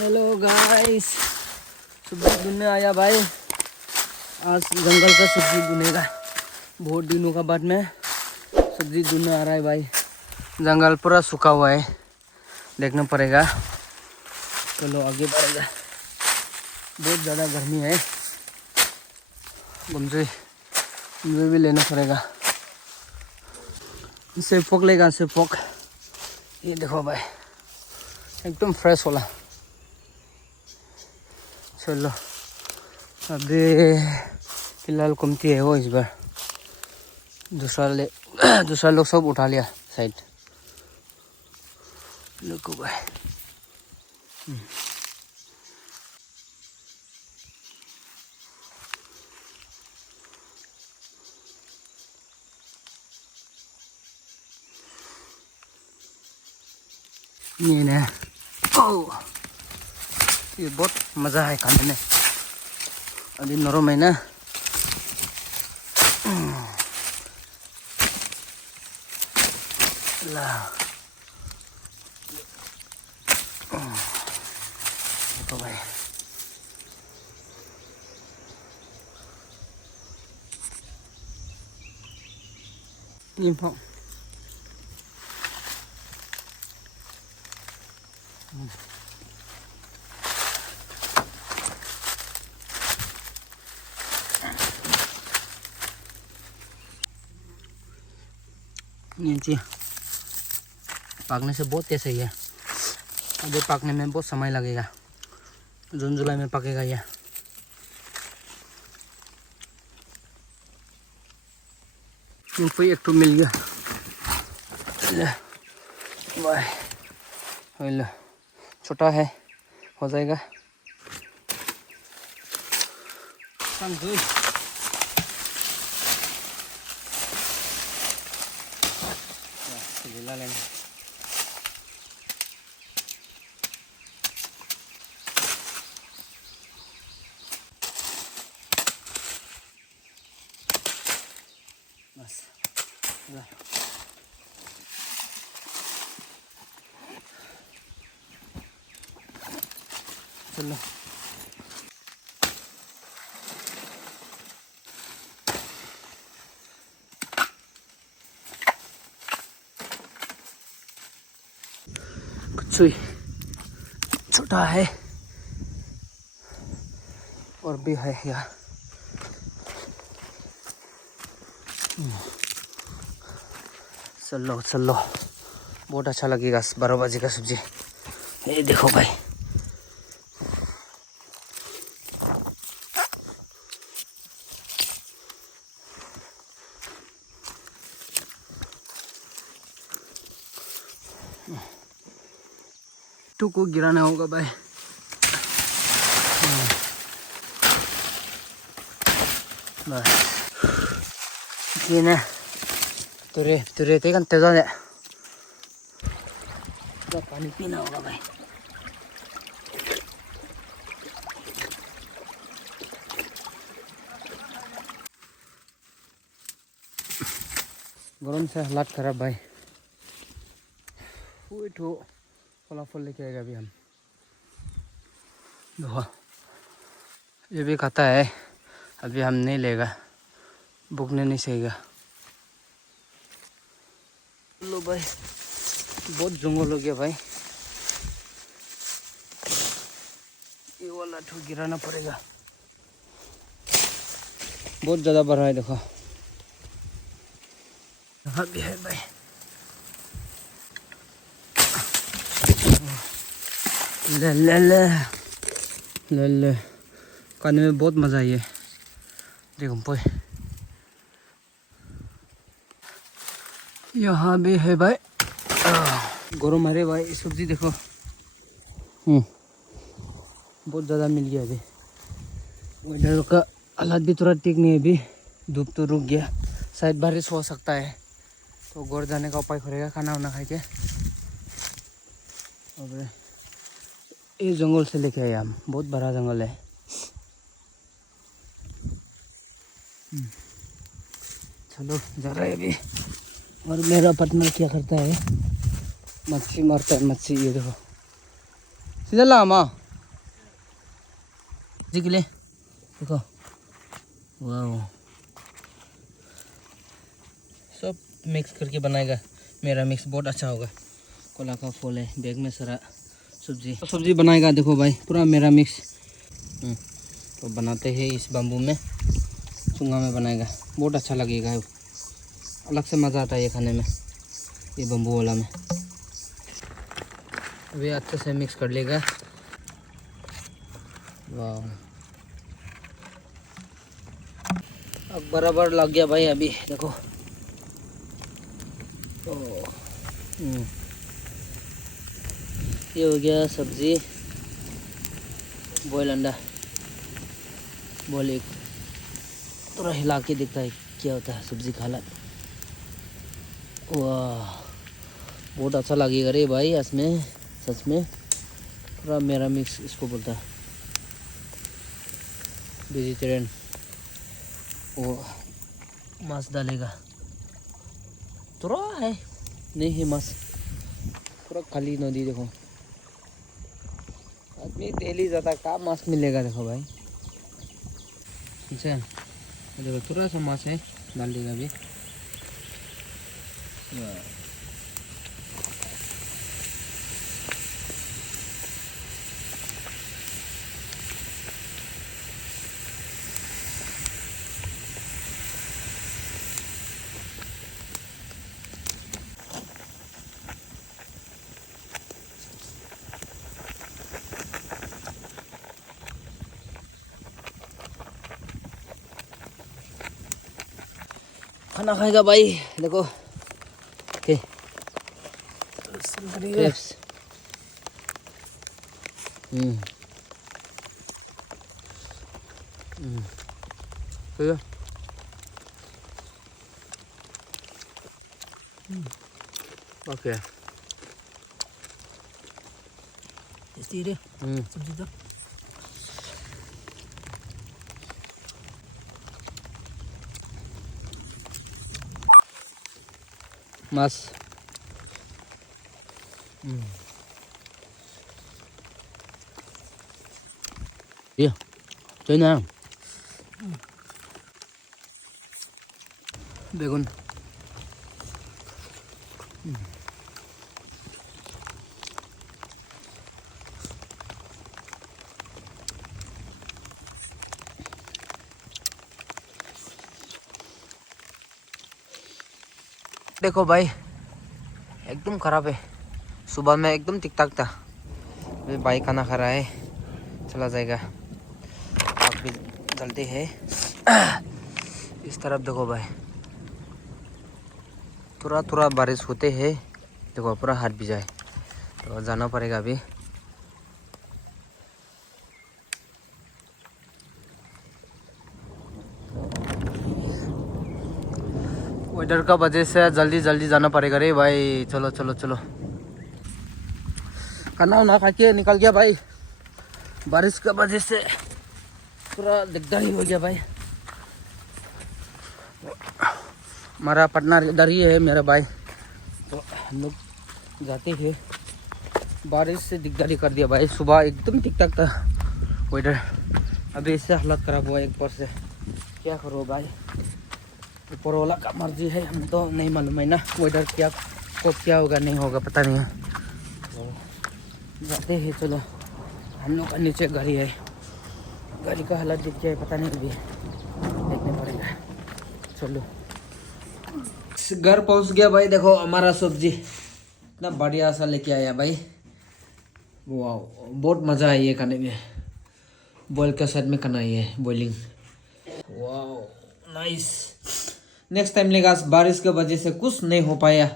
Hello guys, सब्जी ढूंढने आया भाई। आज जंगल का सब्जी ढूंढेगा। बहुत दिनों का बाद में सब्जी ढूंढने आ रहा है भाई। जंगल पूरा सूखा हुआ है, देखना पड़ेगा। चलो आगे बढ़ेगा। बहुत ज़्यादा गर्मी है, मुझे भी लेना पड़ेगा। सेवक लेगा, सेवक। ये देखो भाई, एकदम फ्रेश वाला। चलो अभी फिलहाल कमती है वो इस बार। दूसरा लोग सब उठा लिया साइड। देखो भाई, ये ना, ओह ये बहुत मज़ा है खाने में। अभी नरम है ना। ला देखो भाई, im phong. नीचे पकने से बहुत तेज है ये। अभी पकने में बहुत समय लगेगा। जून जुलाई में पकेगा ये। मूंगफली एक तो मिल गया। ले छोटा है, हो जाएगा। लेना बस। चलो कुछ छोटा है और भी है यार। चलो चलो, बहुत अच्छा लगेगा 12 बजे का सब्जी। ये देखो भाई, टू को गिराना होगा भाई। ये ना तुरे ते kan तेजा ने पानी पीना होगा भाई। गरम से हालात खराब भाई। वो तो फलाफल लेके आएगा अभी हम। देखो ये भी खाता है, अभी हम नहीं लेगा, भूखने नहीं सहेगा। लो भाई, बहुत जंगल हो गया भाई। ये वाला तो गिराना पड़ेगा, बहुत ज़्यादा बढ़ा है। देखो यहाँ भी है भाई। ले ले ले ले ले, खाने में बहुत मज़ा है। देखो भाई, यहाँ भी है भाई। गरम है भाई सब्जी। देखो बहुत ज़्यादा मिल गया अभी। वेदर का हालात भी थोड़ा ठीक नहीं है अभी। धूप तो रुक गया, शायद बारिश हो सकता है, तो घर जाने का उपाय करेगा खाना वाना खा के। और ये जंगल से लेके आए हम, बहुत बड़ा जंगल है। चलो जा रहे हैं अभी। और मेरा पार्टनर क्या करता है, मच्छी मारता है। मच्छी ये देखो, सीधा ला माँ जी के लिए देखो, वाह, सब मिक्स करके बनाएगा। मेरा मिक्स बहुत अच्छा होगा। कोला का फूल है, बैग में सारा सब्जी बनाएगा। देखो भाई, पूरा मेरा मिक्स तो बनाते हैं इस बम्बू में, चुंगा में बनाएगा। बहुत अच्छा लगेगा, अलग से मज़ा आता है ये खाने में, ये बम्बू वाला में। अभी अच्छे से मिक्स कर लेगा। वाह, अब बराबर लग गया भाई। अभी देखो, ये हो गया सब्जी। बॉयल अंडा, बॉयल एक, थोड़ा हिला के देखता है क्या होता है सब्जी का हालत। वाह, बहुत अच्छा लगेगा रे भाई इसमें, सच में। पूरा मेरा मिक्स इसको बोलता है, वेजिटेरियन। वो मांस डालेगा, थोड़ा है, नहीं है मांस, पूरा खाली नदी। देखो, आदमी डेली जाता, कहाँ मांस मिलेगा। देखो भाई, अच्छा, देखो थोड़ा सा मांस है, डाल देगा अभी। खाना खाएगा भाई। देखो, ओके, क्रेप्स। ठीक है, ओके। टेस्टी है सब्जी तो। मांस, ये chơi ना, बेगुन, देखो भाई, एकदम खराब है। सुबह में एकदम ठीक ठाक था, अभी भाई खाना खा रहा है, चला जाएगा। आग भी जलते हैं। इस तरफ देखो भाई, थोड़ा थोड़ा बारिश होते हैं। देखो पूरा हाथ भी जाए, तो जाना पड़ेगा अभी। वेदर का वजह से जल्दी जल्दी जाना पड़ेगा रे भाई। चलो चलो चलो, खाना वाना खा के निकल गया भाई। बारिश का वजह से पूरा दिकदार ही हो गया भाई। हमारा पटना इधर ही है मेरा भाई, तो हम लोग जाते हैं। बारिश से दिकदारी कर दिया भाई। सुबह एकदम ठीक ठाक था वेदर, अभी इससे हालत ख़राब हुआ एक बार से। क्या करो भाई, ऊपर वाला का मर्जी है, हम तो नहीं मालूम है ना वेदर क्या को क्या होगा नहीं होगा, पता नहीं है। तो जाते हैं, चलो। हम लोग का नीचे गाड़ी है, गाड़ी का हालत देख के पता नहीं, अभी देखने पड़ेगा। चलो, घर पहुंच गया भाई। देखो हमारा सब्जी इतना बढ़िया सा लेके आया भाई। वाह, बहुत मज़ा आई है खाने में। बॉयल के साथ में खाना है, बॉइलिंग। वाह, नाइस। नेक्स्ट टाइम लेगा, बारिश की वजह से कुछ नहीं हो पाया।